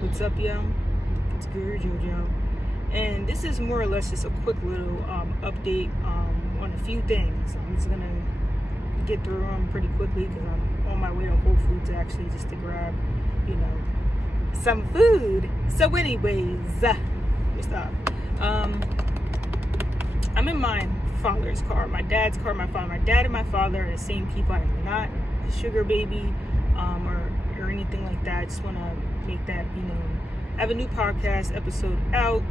What's up, yo? It's Guru Jojo, and this is more or less just a quick little update on a few things. I'm just gonna get through them pretty quickly because I'm on my way to Whole Foods actually, just to grab, some food. So, anyways, let me stop. I'm in my father's car, my dad's car. My dad and my father are the same people. I'm not a sugar baby, or anything like that. I just want to make that be known. I have a new podcast episode out.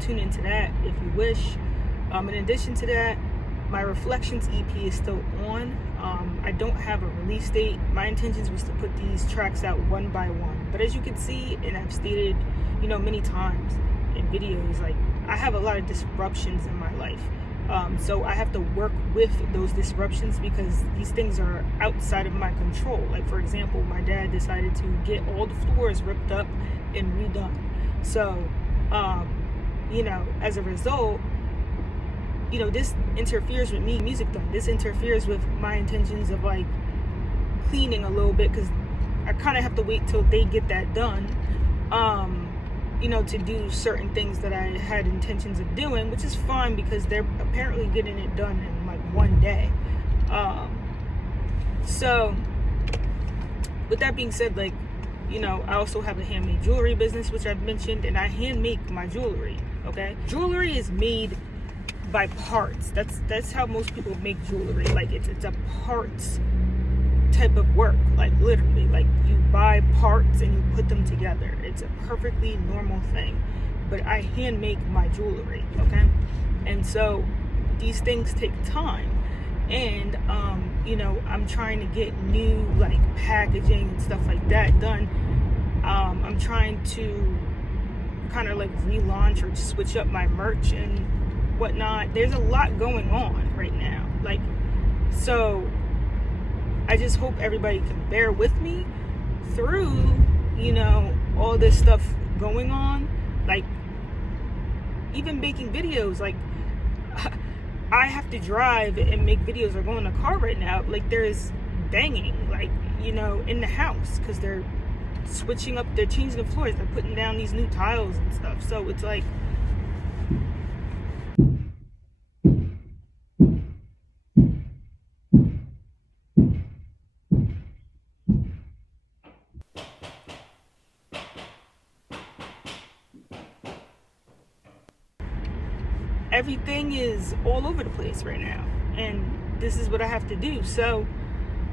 Tune into that if you wish. In addition to that, my Reflections EP is still on. I don't have a release date. My intentions was to put these tracks out one by one, but as you can see, and I've stated, many times in videos, like, I have a lot of disruptions in my life. So I have to work with those disruptions because these things are outside of my control. Like, for example, my dad decided to get all the floors ripped up and redone. So, as a result, this interferes with me music done. This interferes with my intentions of like cleaning a little bit because I kind of have to wait till they get that done. To do certain things that I had intentions of doing, which is fine because they're apparently getting it done in like one day. So with that being said, I also have a handmade jewelry business, which I've mentioned, and I hand make my jewelry. Okay, jewelry is made by parts. That's how most people make jewelry. Like, it's a parts type of work, like literally, like you buy parts and you put them together. It's a perfectly normal thing, but I hand make my jewelry. Okay, and so these things take time, and I'm trying to get new like packaging and stuff like that done. I'm trying to kind of like relaunch or switch up my merch and whatnot. There's a lot going on right now, so I just hope everybody can bear with me through, all this stuff going on. Like, even making videos, like, I have to drive and make videos or go in the car right now. Like, there's banging, in the house because they're they're changing the floors. They're putting down these new tiles and stuff. So it's like, everything is all over the place right now, and this is what I have to do. So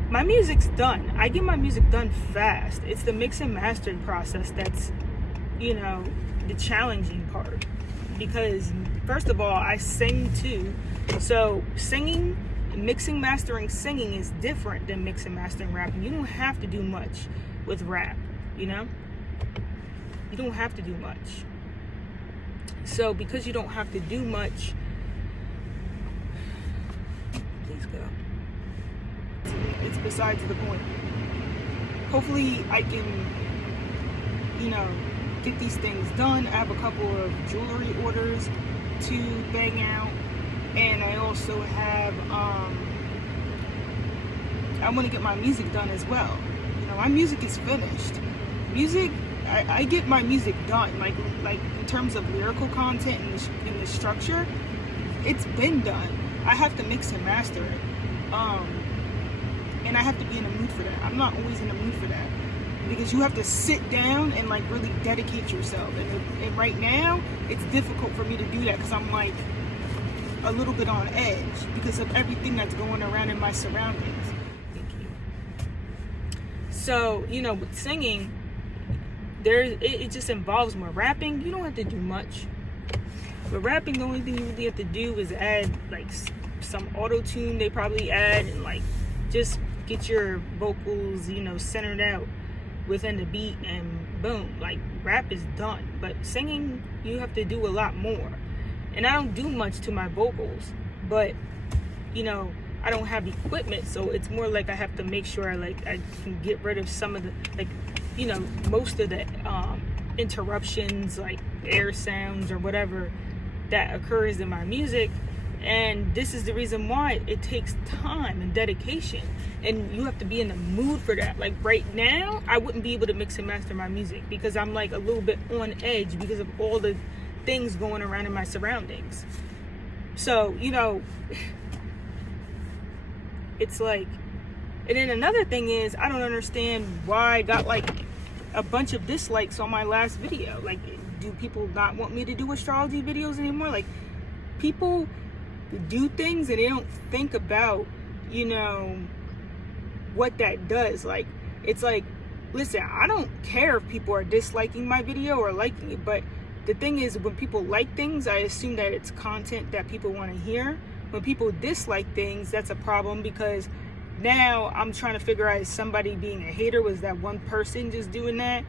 my music's done. I get my music done fast. It's the mix and mastering process that's the challenging part, because first of all, I sing too. So singing, mixing, mastering singing is different than mixing, mastering rapping. You don't have to do much with rap. You don't have to do much. So because you don't have to do much, please go. It's besides the point. Hopefully I can, get these things done. I have a couple of jewelry orders to bang out, and I also have, I want to get my music done as well. My music is finished. I get my music done, like in terms of lyrical content and the structure, it's been done. I have to mix and master it, and I have to be in the mood for that. I'm not always in the mood for that because you have to sit down and like really dedicate yourself. And right now, it's difficult for me to do that because I'm like a little bit on edge because of everything that's going around in my surroundings. Thank you. So with singing, it just involves more. Rapping, you don't have to do much. But rapping, the only thing you really have to do is add like some auto-tune they probably add, and like just get your vocals, centered out within the beat, and boom, like rap is done. But singing, you have to do a lot more. And I don't do much to my vocals, but I don't have equipment, so it's more like I have to make sure I can get rid of some of the most of the interruptions, like air sounds or whatever that occurs in my music, And this is the reason why it takes time and dedication, and you have to be in the mood for that. Like right now, I wouldn't be able to mix and master my music because I'm like a little bit on edge because of all the things going around in my surroundings. So, you know, it's like, and then another thing is, I don't understand why I got like a bunch of dislikes on my last video. Like, do people not want me to do astrology videos anymore? Like, people do things and they don't think about, you know, what that does. Like, it's like, listen, I don't care if people are disliking my video or liking it, but the thing is, when people like things, I assume that it's content that people want to hear. When people dislike things, that's a problem, because now I'm trying to figure out, is somebody being a hater? Was that one person just doing that?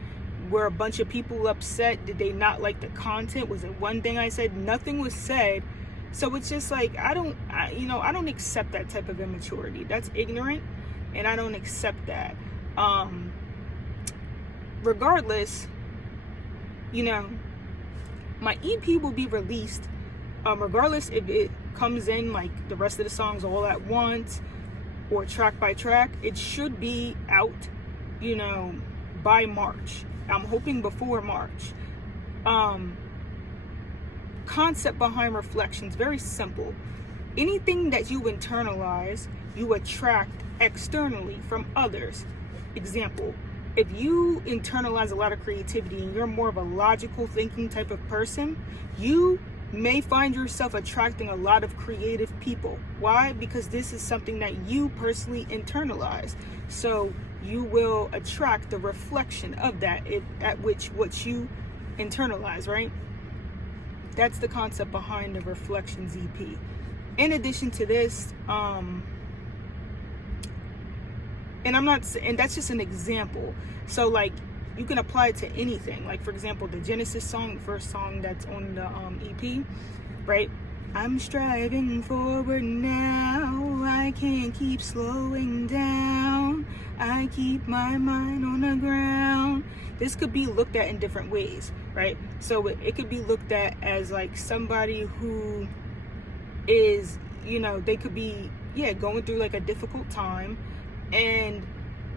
Were a bunch of people upset? Did they not like the content? Was it one thing I said? Nothing was said. So it's just like, I don't accept that type of immaturity. That's ignorant, and I don't accept that. Regardless, you know, my EP will be released, regardless if it comes in like the rest of the songs all at once or track by track. It should be out, you know, by March. I'm hoping before March. Concept behind Reflections, very simple. Anything that you internalize, you attract externally from others. Example, if you internalize a lot of creativity and you're more of a logical thinking type of person, you may find yourself attracting a lot of creative people. Why? Because this is something that you personally internalize. So you will attract the reflection of that at which what you internalize, right? That's the concept behind the Reflections EP. In addition to this, and that's just an example. So like, you can apply it to anything. Like, for example, the Genesis song, the first song that's on the EP, right? I'm striving forward now, I can't keep slowing down, I keep my mind on the ground. This could be looked at in different ways, right? So it could be looked at as like somebody who is, you know, they could be, going through like a difficult time, and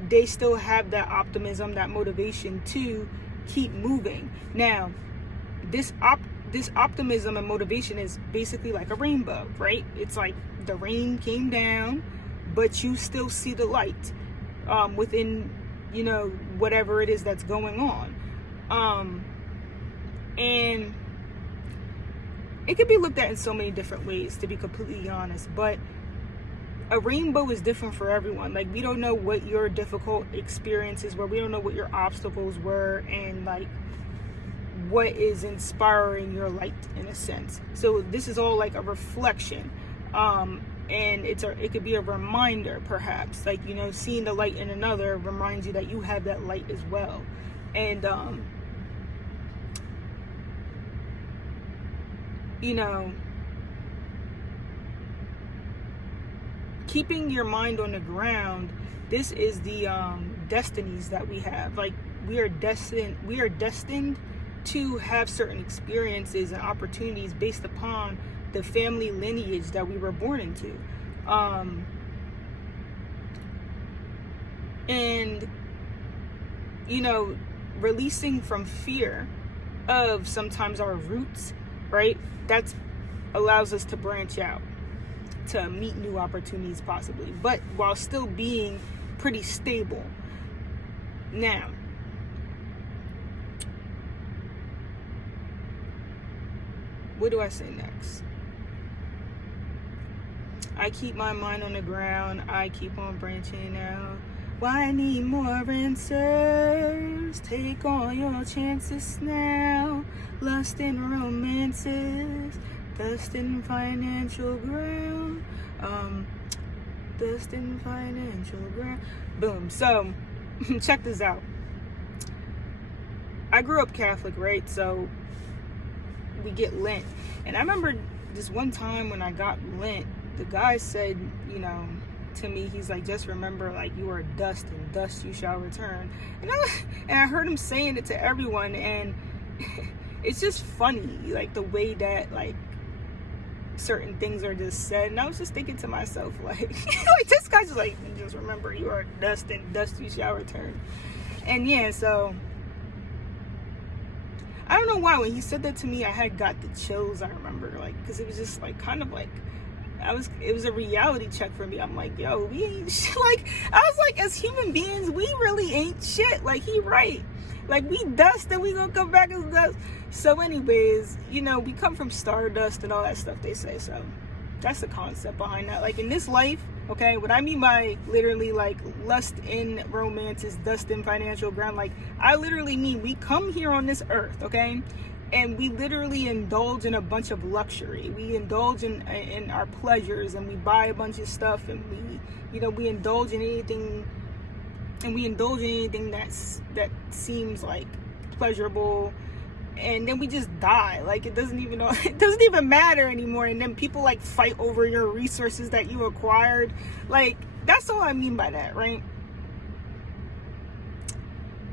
they still have that optimism, that motivation to keep moving. Now, this optimism and motivation is basically like a rainbow, right? It's like the rain came down, but you still see the light within, you know, whatever it is that's going on. And it could be looked at in so many different ways, to be completely honest, but a rainbow is different for everyone. Like, we don't know what your difficult experiences were. We don't know what your obstacles were, and like what is inspiring your light in a sense. So this is all like a reflection. And it could be a reminder, perhaps, like, you know, seeing the light in another reminds you that you have that light as well. And you know, keeping your mind on the ground, this is the destinies that we have. Like, we are destined to have certain experiences and opportunities based upon the family lineage that we were born into. And, you know, releasing from fear of sometimes our roots, right? That allows us to branch out, to meet new opportunities possibly, but while still being pretty stable. Now, what do I say next? I keep my mind on the ground, I keep on branching out. Why need more answers? Take all your chances now. Lust and romances, dust and financial ground. Dust and financial ground. Boom. So, check this out. I grew up Catholic, right? So, we get Lent. And I remember this one time when I got Lent, the guy said, you know, to me, he's like, just remember, like, you are dust, and dust you shall return. And I heard him saying it to everyone, and it's just funny, like, the way that, like, certain things are just said. And I was just thinking to myself, like, like this guy's just like, just remember you are dust, and dust you shall return. And yeah, so I don't know why when he said that to me, I had got the chills. I remember, like, because it was just like kind of like it was a reality check for me. I'm like, yo, we ain't shit. Like, I was like, as human beings, we really ain't shit. Like, he right. Like, we dust and we gonna come back as dust. So anyways, you know, we come from stardust and all that stuff they say. So that's the concept behind that. Like, in this life, okay, what I mean by literally like lust in romance is dust in financial ground. Like, I literally mean we come here on this earth, okay, and we literally indulge in a bunch of luxury. We indulge in our pleasures, and we buy a bunch of stuff, and we, you know, we indulge in anything, and we indulge in anything that seems like pleasurable, and then we just die. Like, it doesn't even matter anymore. And then people like fight over your resources that you acquired. Like, that's all I mean by that, right?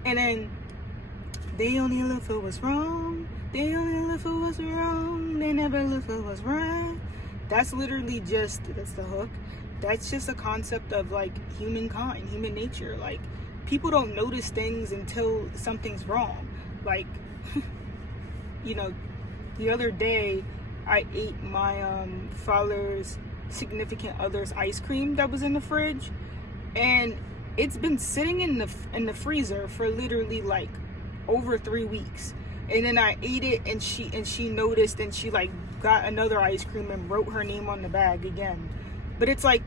And then they only look for what's wrong. They only look for what's wrong. They never look for what's right. That's literally just, that's the hook. That's just a concept of like humankind, human nature. Like, people don't notice things until something's wrong. Like, you know, the other day I ate my father's significant other's ice cream that was in the fridge, and it's been sitting in the freezer for literally like over 3 weeks. And then I ate it, and she noticed, and she like got another ice cream and wrote her name on the bag again. But it's like,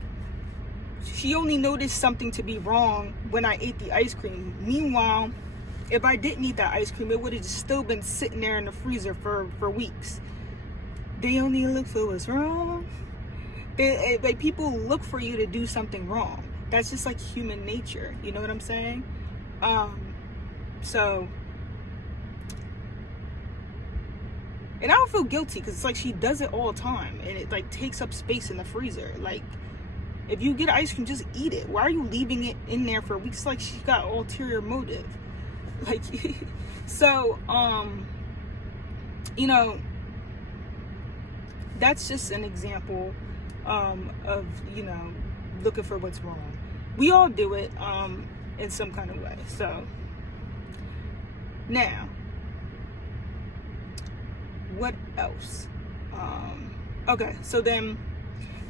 she only noticed something to be wrong when I ate the ice cream. Meanwhile, if I didn't eat that ice cream, it would have just still been sitting there in the freezer for weeks. They only look for what's wrong. Like, people look for you to do something wrong. That's just like human nature. You know what I'm saying? So, and I don't feel guilty, because it's like she does it all the time, and it like takes up space in the freezer. Like, if you get ice cream, just eat it. Why are you leaving it in there for weeks? Like, she's got ulterior motive. Like, so, you know, that's just an example of, you know, looking for what's wrong. We all do it in some kind of way. So, now, what else? Okay, so then,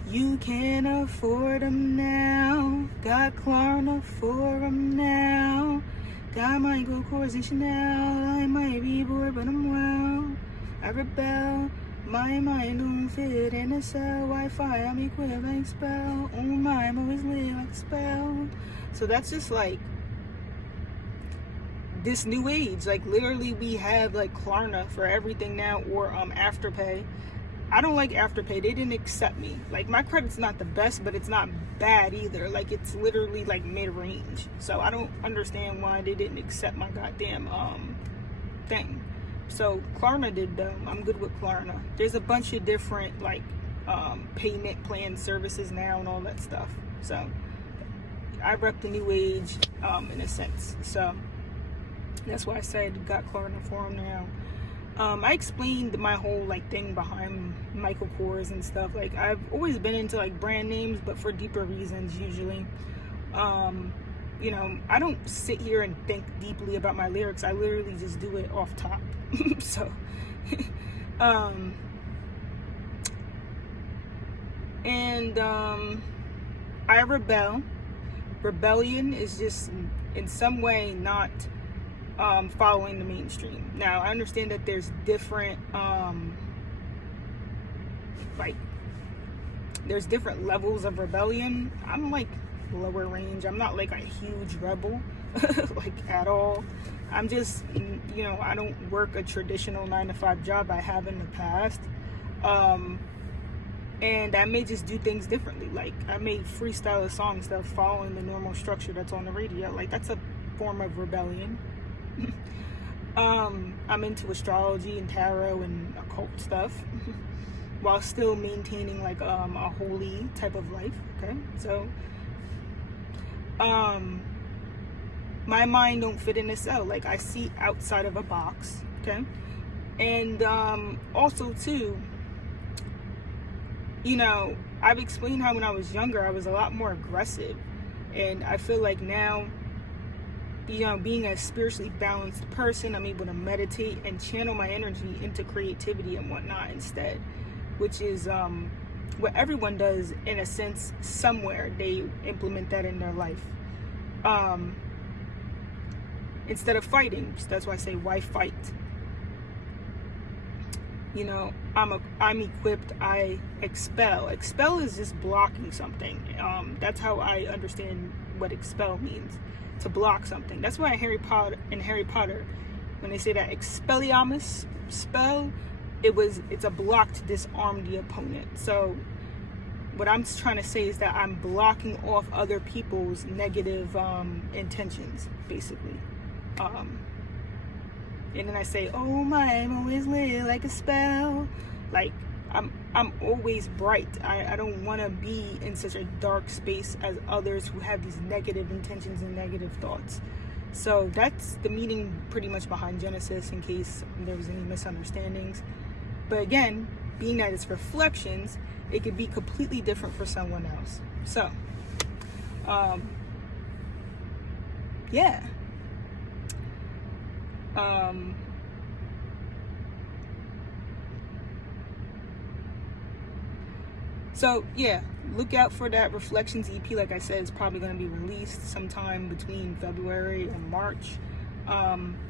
you can afford them now. Got Klarna for them now. Got Michael Kors and Chanel. I might be bored, but I'm well. I rebel. My mind don't fit in a cell. Wi-Fi, I'm equipped like spell. Oh my, I'm always lit like a spell. So that's just like this new age. Like, literally, we have like Klarna for everything now, or Afterpay. I don't like Afterpay. They didn't accept me. Like, my credit's not the best, but it's not bad either. Like, it's literally like mid-range. So I don't understand why they didn't accept my goddamn thing. So Klarna did them. I'm good with Klarna. There's a bunch of different like payment plan services now and all that stuff. So I rep the new age in a sense. So that's why I said got Klarna for them now. I explained my whole like thing behind Michael Kors and stuff. Like, I've always been into like brand names, but for deeper reasons usually. You know, I don't sit here and think deeply about my lyrics. I literally just do it off top. So, and I rebel. Rebellion is just in some way not following the mainstream. Now, I understand that there's different like there's different levels of rebellion. I'm like lower range. I'm not like a huge rebel like at all. I'm just, you know, I don't work a traditional 9-to-5 job I have in the past, and I may just do things differently. Like, I may freestyle a song instead of following the normal structure that's on the radio. Like, that's a form of rebellion. I'm into astrology and tarot and occult stuff while still maintaining like a holy type of life. Okay, so my mind don't fit in a cell. Like, I see outside of a box. Okay, and also too, I've explained how when I was younger, I was a lot more aggressive. And I feel like now, being a spiritually balanced person, I'm able to meditate and channel my energy into creativity and whatnot instead, which is what everyone does in a sense. Somewhere they implement that in their life. Instead of fighting. That's why I say, why fight? I'm equipped. I expel. Expel is just blocking something. That's how I understand what expel means. To block something. That's why in Harry Potter, when they say that Expelliarmus spell, it's a block to disarm the opponent. So what I'm trying to say is that I'm blocking off other people's negative intentions, basically. And then I say, oh my, I'm always lit like a spell. Like, I'm always bright. I don't want to be in such a dark space as others who have these negative intentions and negative thoughts. So that's the meaning pretty much behind Genesis, in case there was any misunderstandings. But again, being that it's reflections, it could be completely different for someone else. So, yeah. So yeah, look out for that Reflections EP. Like I said, it's probably going to be released sometime between February and March,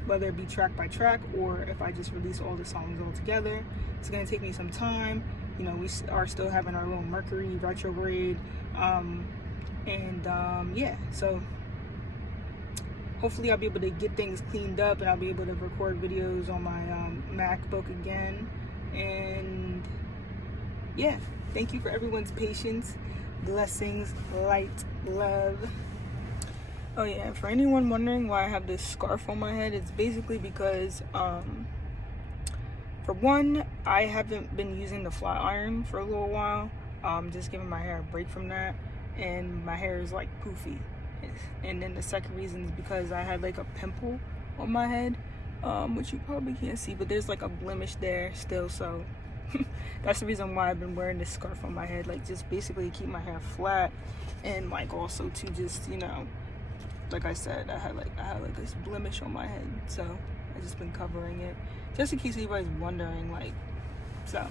whether it be track by track or if I just release all the songs all together. It's going to take me some time. We are still having our little Mercury retrograde, yeah, so hopefully I'll be able to get things cleaned up and I'll be able to record videos on my MacBook again. And yeah, thank you for everyone's patience. Blessings, light, love. Oh yeah, for anyone wondering why I have this scarf on my head, it's basically because for one, I haven't been using the flat iron for a little while. Just giving my hair a break from that, and my hair is like poofy. And then the second reason is because I had like a pimple on my head, which you probably can't see, but there's like a blemish there still. So that's the reason why I've been wearing this scarf on my head, like just basically keep my hair flat, and like also to just like I said, I had like this blemish on my head, so I just been covering it just in case anybody's wondering, like, so